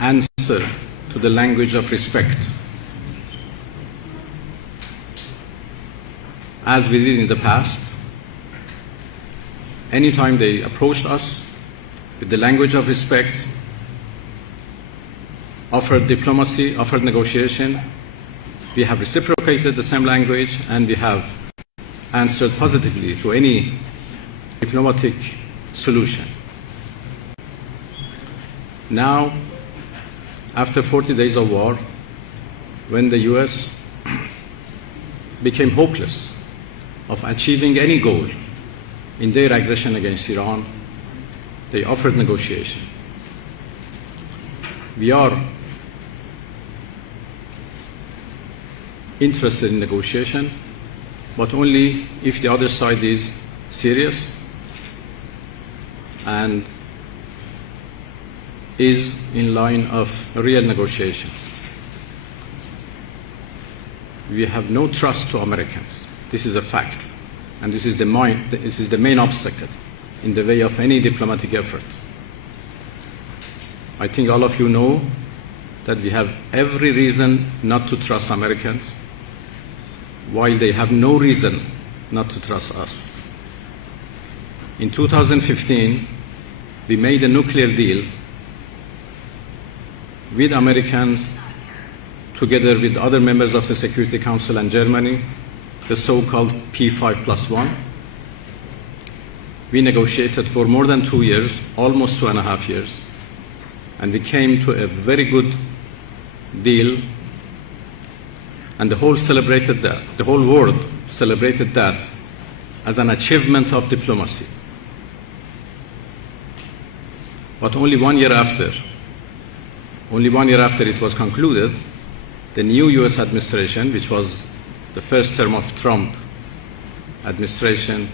answer to the language of respect, as we did in the past. Anytime they approached us with the language of respect, offered diplomacy, offered negotiation, we have reciprocated the same language, and we have answered positively to any diplomatic solution. Now, after 40 days of war, when the US became hopeless of achieving any goal in their aggression against Iran, they offered negotiation. We are interested in negotiation, but only if the other side is serious and is in line of real negotiations. We have no trust to Americans. This is a fact, and this is the main obstacle in the way of any diplomatic effort. I think all of you know that we have every reason not to trust Americans, while they have no reason not to trust us. In 2015, we made a nuclear deal with Americans, together with other members of the Security Council and Germany, the so-called P5+1. We negotiated for more than 2 years, almost 2.5 years, and we came to a very good deal, and the whole world celebrated that as an achievement of diplomacy. But only 1 year after it was concluded, the new US administration, which was the first term of Trump administration,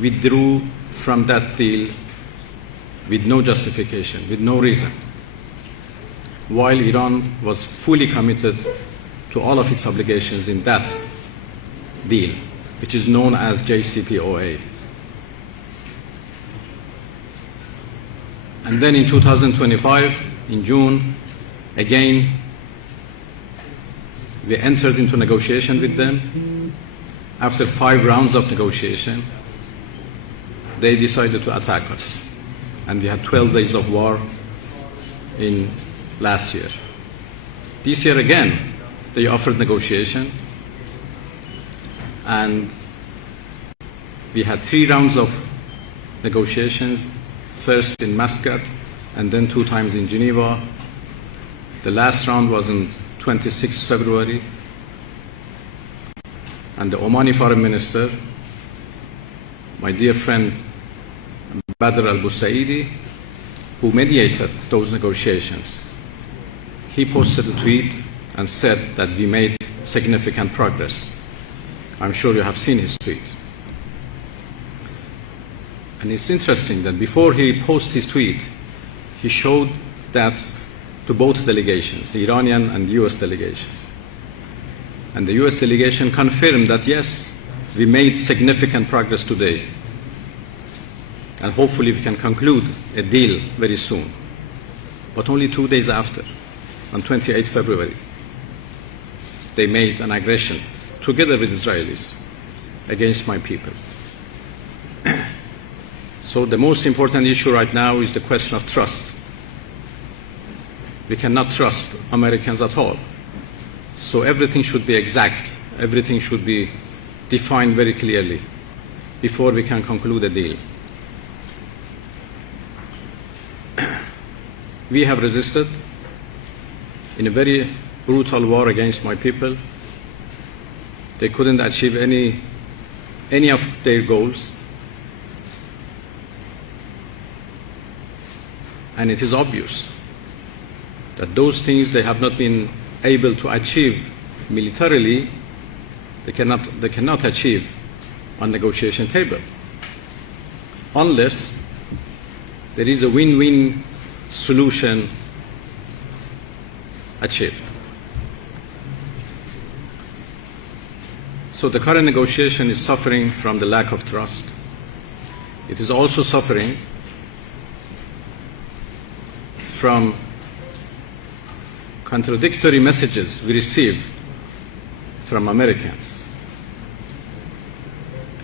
withdrew from that deal with no justification, with no reason, while Iran was fully committed to all of its obligations in that deal, which is known as JCPOA. And then in 2025, in June, again, we entered into negotiation with them. After 5 rounds of negotiation, they decided to attack us. And we had 12 days of war in last year. This year again, they offered negotiation, and we had 3 rounds of negotiations, first in Muscat and then 2 times in Geneva. The last round was on 26 February, and the Omani foreign minister, my dear friend Badr al-Busaidi, who mediated those negotiations, he posted a tweet and said that we made significant progress. I'm sure you have seen his tweet. And it's interesting that before he posted his tweet, he showed that to both delegations, the Iranian and US delegations. And the US delegation confirmed that, yes, we made significant progress today. And hopefully we can conclude a deal very soon. But only 2 days after, on 28 February, they made an aggression, together with Israelis, against my people. So the most important issue right now is the question of trust. We cannot trust Americans at all. So everything should be exact, everything should be defined very clearly before we can conclude a deal. We have resisted in a very brutal war against my people. They couldn't achieve any of their goals. And it is obvious that those things they have not been able to achieve militarily, they cannot achieve on negotiation table, unless there is a win-win solution achieved. So the current negotiation is suffering from the lack of trust. It is also suffering from contradictory messages we receive from Americans.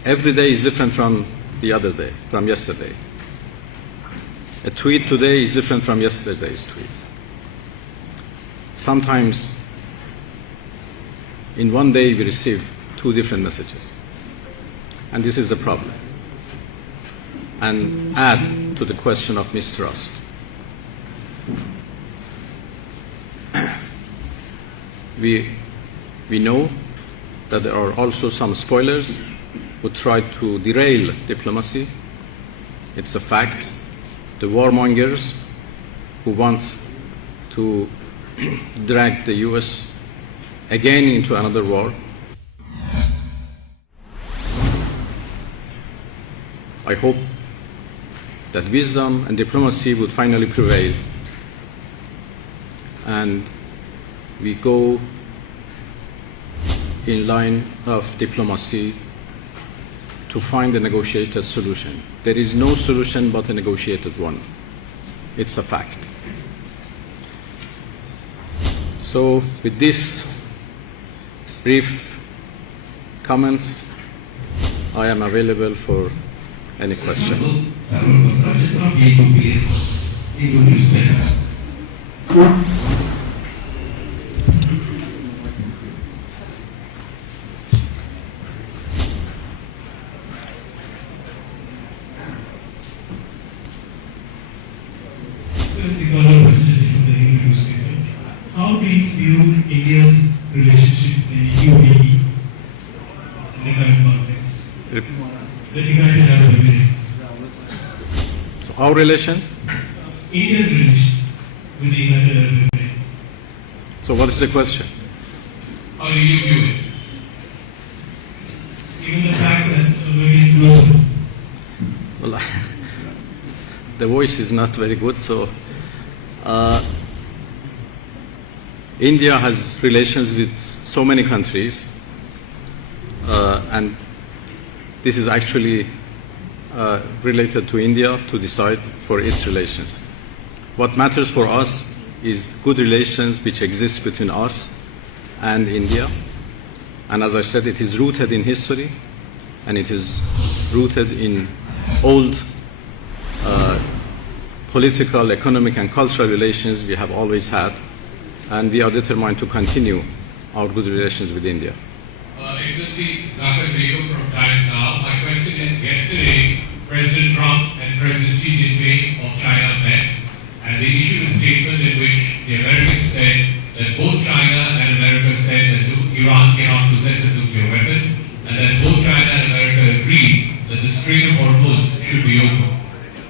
Every day is different from the other day, from yesterday. A tweet today is different from yesterday's tweet. Sometimes in one day we receive two different messages. And this is the problem. And add to the question of mistrust. We know that there are also some spoilers who try to derail diplomacy. It's a fact. The warmongers who want to drag the US again into another war. I hope that wisdom and diplomacy would finally prevail and we go in line of diplomacy to find a negotiated solution. There is no solution but a negotiated one. It's a fact. So with these brief comments, I am available for any question. How do you view India's relationship with the UAE in the current context? The United Arab Emirates. So our relation? India's relation with the United Arab Emirates. So what is the question? How do you view it? Given the fact that very close. Well, the voice is not very good, so India has relations with so many countries, and this is actually related to India to decide for its relations. What matters for us is good relations which exist between us and India, and as I said, it is rooted in history, and it is rooted in old political, economic, and cultural relations we have always had, and we are determined to continue our good relations with India. Excellency, Zafar Jacob from Times Now. My question is, yesterday, President Trump and President Xi Jinping of China met, and they issued a statement in which the Americans said that both China and America said that Iran cannot possess a nuclear weapon, and that both China and America agreed that the Strait of Hormuz should be open.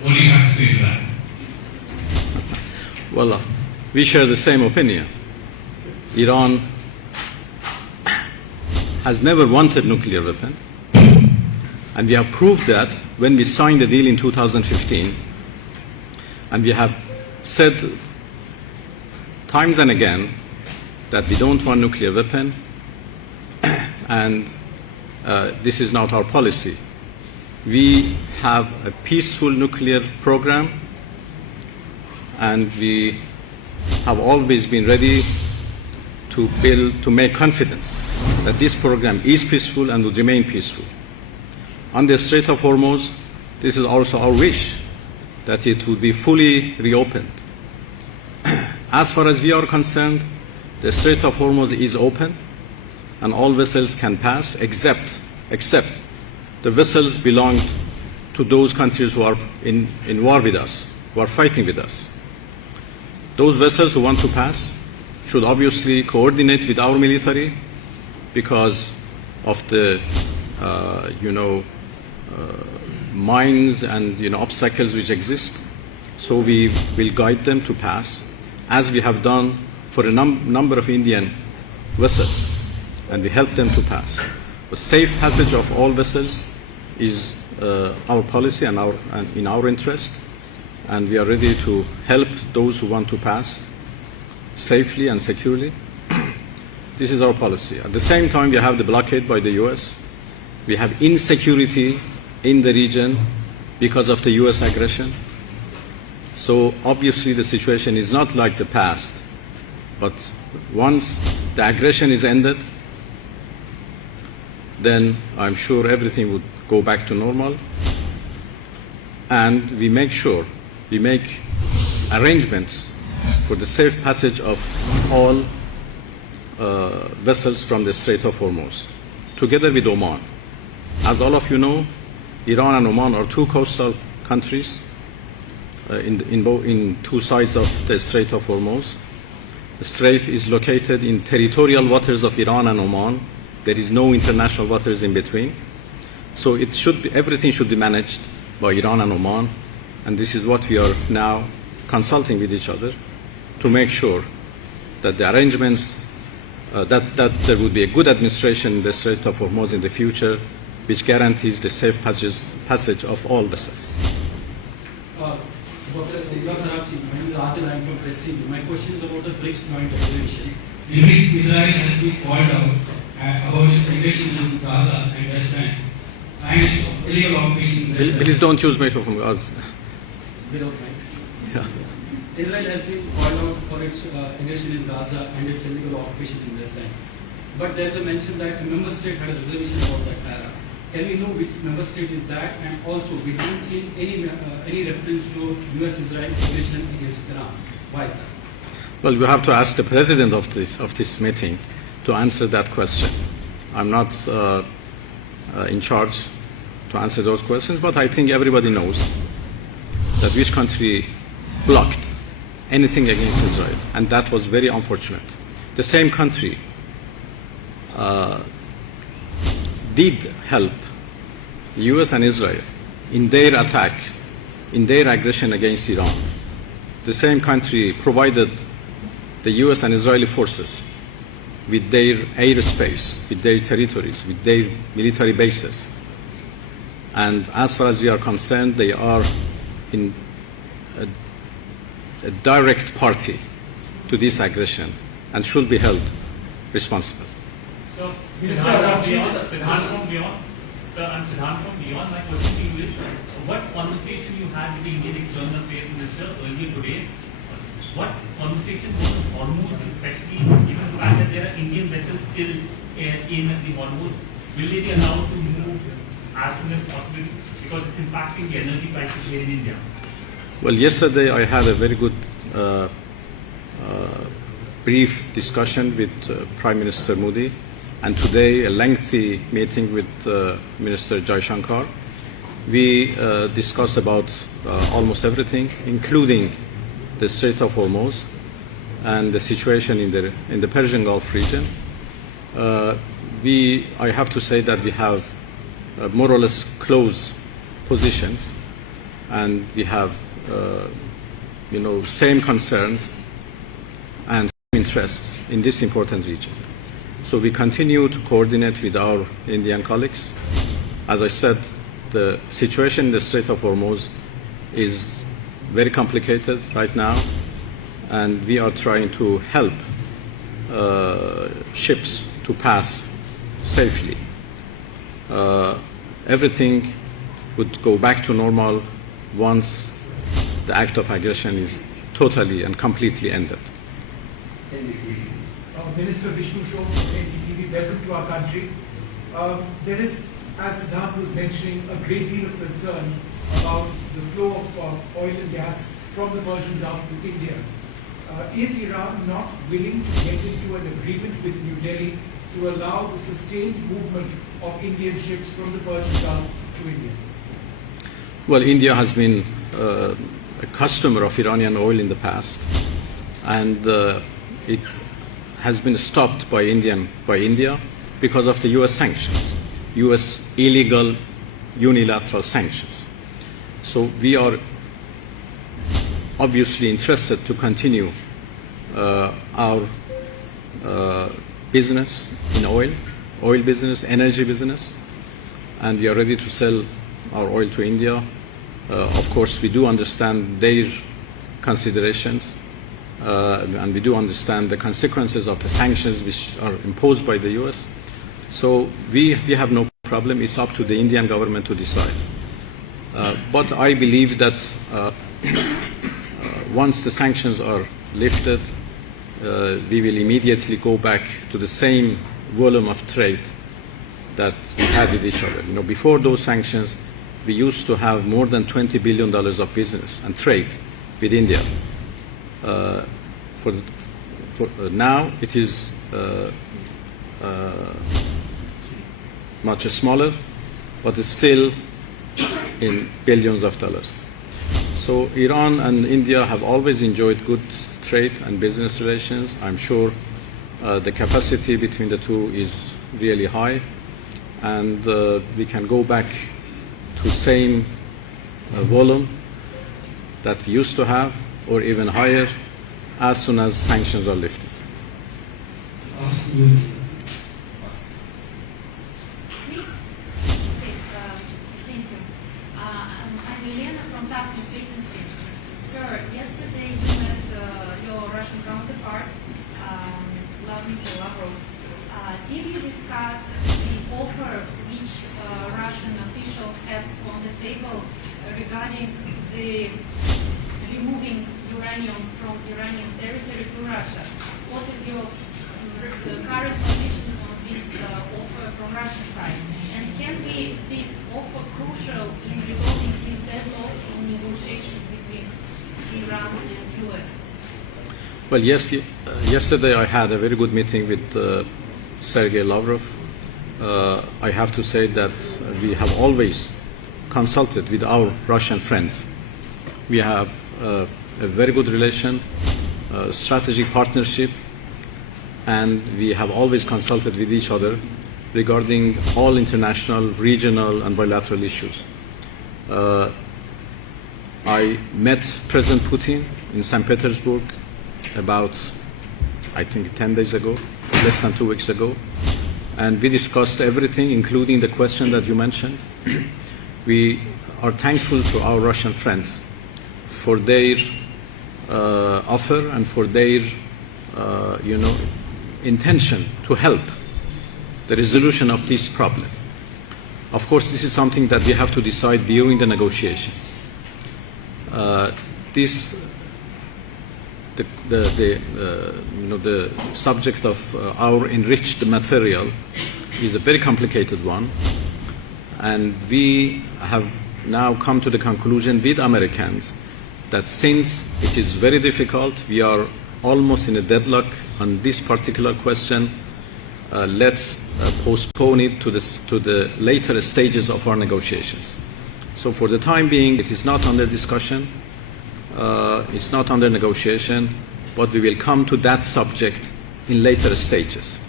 What do you have to say to that? Well, we share the same opinion. Iran has never wanted nuclear weapon, and we have proved that when we signed the deal in 2015, and we have said times and again that we don't want nuclear weapon, and this is not our policy. We have a peaceful nuclear program, and we have always been ready to make confidence that this program is peaceful and will remain peaceful. On the Strait of Hormuz, this is also our wish, that it would be fully reopened. As far as we are concerned, the Strait of Hormuz is open and all vessels can pass except the vessels belonged to those countries who are in war with us, who are fighting with us. Those vessels who want to pass should obviously coordinate with our military because of the mines and obstacles which exist. So we will guide them to pass, as we have done for a number of Indian vessels, and we help them to pass. The safe passage of all vessels is our policy and in our interest, and we are ready to help those who want to pass safely and securely. This is our policy. At the same time, we have the blockade by the US. We have insecurity in the region because of the US aggression. So obviously the situation is not like the past, But once the aggression is ended, then I'm sure everything would go back to normal. And we make arrangements for the safe passage of all vessels from the Strait of Hormuz, together with Oman. As all of you know, Iran and Oman are two coastal countries in two sides of the Strait of Hormuz. The strait is located in territorial waters of Iran and Oman. There is no international waters in between. So everything should be managed by Iran and Oman, and this is what we are now consulting with each other to make sure that the arrangements, that there would be a good administration in the Strait of Hormuz in the future, which guarantees the safe passage of all vessels. Abbas Araghchi, my name is Adil, I am from Prestige. My question is about the BRICS joint declaration. In which Israel has been called out about its aggression in Gaza and West Bank and illegal occupation in West Bank. Please don't use microphone, guys. Without mic. Yeah. Israel has been called out for its aggression in Gaza and its illegal occupation in West Bank. But there is a mention that a member state had a reservation about that area. Can we know which member state is that? And also, we haven't seen any reference to US-Israel aggression against Iran. Why is that? Well, you have to ask the president of this meeting to answer that question. I'm not in charge to answer those questions, but I think everybody knows that which country blocked anything against Israel, and that was very unfortunate. The same country did help the US and Israel in their attack, in their aggression against Iran. The same country provided the US and Israeli forces with their airspace, with their territories, with their military bases. And as far as we are concerned, they are in a direct party to this aggression and should be held responsible. So, Siddharth from beyond, sir, I'm Siddharth from beyond. My question to you is, what conversation you had with the Indian External Affairs Minister earlier today? What conversation was on Hormuz, especially given the fact that there are Indian vessels still in the Hormuz? Will they be allowed to move as soon as possible because it's impacting the energy prices here in India? Well, yesterday I had a very good brief discussion with Prime Minister Modi, and today a lengthy meeting with Minister Jaishankar. We discussed about almost everything, including the Strait of Hormuz and the situation in the Persian Gulf region. I have to say that we have more or less close positions, and we have same concerns and interests in this important region. So we continue to coordinate with our Indian colleagues. As I said, the situation in the Strait of Hormuz is very complicated right now, and we are trying to help ships to pass safely. Everything would go back to normal once the act of aggression is totally and completely ended. Minister Vishnu Shah from NTTV, welcome to our country. There is, as Siddharth was mentioning, a great deal of concern about the flow of oil and gas from the Persian Gulf to India. Is Iran not willing to get into an agreement with New Delhi to allow the sustained movement of Indian ships from the Persian Gulf to India? Well, India has been a customer of Iranian oil in the past, and it has been stopped by India because of the U.S. sanctions, U.S. illegal unilateral sanctions. So we are obviously interested to continue our business in oil business, energy business, and we are ready to sell our oil to India. Of course, we do understand their considerations, and we do understand the consequences of the sanctions which are imposed by the U.S. So we have no problem. It's up to the Indian government to decide. But I believe that once the sanctions are lifted, we will immediately go back to the same volume of trade that we had with each other. You know, before those sanctions, we used to have more than $20 billion of business and trade with India. Now it is much smaller, but it's still in billions of dollars. So Iran and India have always enjoyed good trade and business relations. I'm sure the capacity between the two is really high, and we can go back to same volume that we used to have, or even higher, as soon as sanctions are lifted. Thank you. I'm Elena from Task Force Agency. Sir, yesterday you met your Russian counterpart, Mr. Lavrov. Did you discuss the offer which Russian officials have on the table regarding the removing uranium from Iranian territory to Russia? What is your current position on this offer from Russian side? And can be this offer crucial in resolving this deadlock in negotiations between Iran and US? Well, yes. Yesterday I had a very good meeting with Sergei Lavrov. I have to say that we have always consulted with our Russian friends. We have a very good relation, strategic partnership, and we have always consulted with each other regarding all international, regional, and bilateral issues. I met President Putin in St. Petersburg about, I think, 10 days ago, less than 2 weeks ago, and we discussed everything, including the question that you mentioned. We are thankful to our Russian friends for their offer and for their, intention to help the resolution of this problem. Of course, this is something that we have to decide during the negotiations. The subject of our enriched material is a very complicated one, and we have now come to the conclusion with Americans that since it is very difficult, we are almost in a deadlock on this particular question, let's postpone it to the later stages of our negotiations. So for the time being, it is not under discussion, it's not under negotiation, but we will come to that subject in later stages.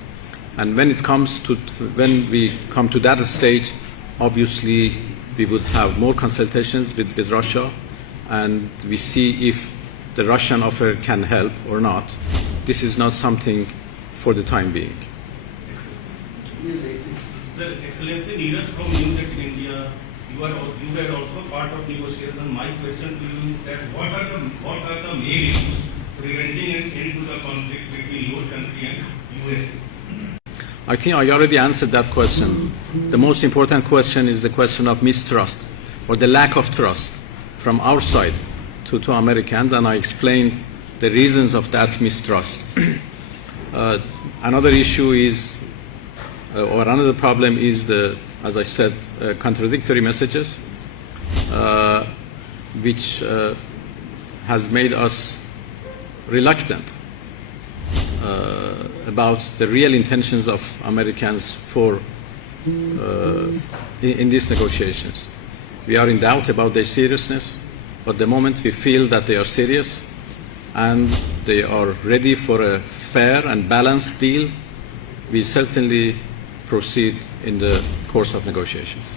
And when we come to that stage, obviously we would have more consultations with Russia, and we see if the Russian offer can help or not. This is not something for the time being. Sir, Excellency, leaders from New Tech in India, you were also part of negotiation. My question to you is that what are the main issues preventing an end to the conflict between your country and USA? I think I already answered that question. The most important question is the question of mistrust, or the lack of trust from our side to Americans, and I explained the reasons of that mistrust. Another issue is, or another problem is as I said, contradictory messages, which has made us reluctant about the real intentions of Americans in these negotiations. We are in doubt about their seriousness, but the moment we feel that they are serious and they are ready for a fair and balanced deal, we certainly proceed in the course of negotiations.